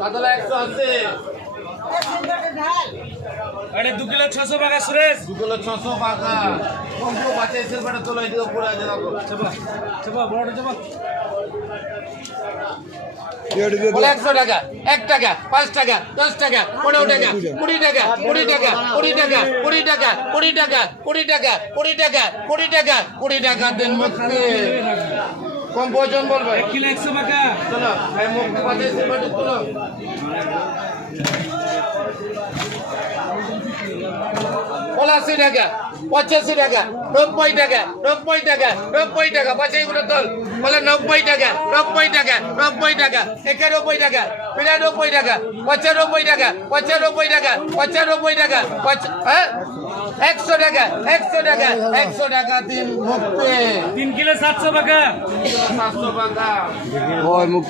কাতলা 180 अरे 2 किलो 600 টাকা সুরেশ 2 কিলো 600 টাকা কম্পো বাঁচে এসে বড় তোলা দিও পুরা জায়গা কো চাপা বড় চাপা 100 টাকা 1 টাকা 5 টাকা 10 টাকা 15 টাকা 20 টাকা 20 টাকা 20 টাকা 20 টাকা 20 টাকা 20 টাকা 20 টাকা 20 টাকা 20 টাকা দেন মুক্তি কম ওজন বলবে 1 কিলো 100 টাকা চলো এই মুক্তি বাঁচে এসে বড় তোলো 85 টাকা 85 টাকা 90 টাকা 90 টাকা 90 টাকা পাঁচে গুলো তোল বলে 90 টাকা 90 টাকা 90 টাকা 91 টাকা 92 টাকা 95 টাকা 95 টাকা 95 টাকা হ্যাঁ 100 টাকা 100 টাকা 100 টাকা দিন মুক্তি 3 কিলো 700 টাকা 700 টাকা ওই মুক্তি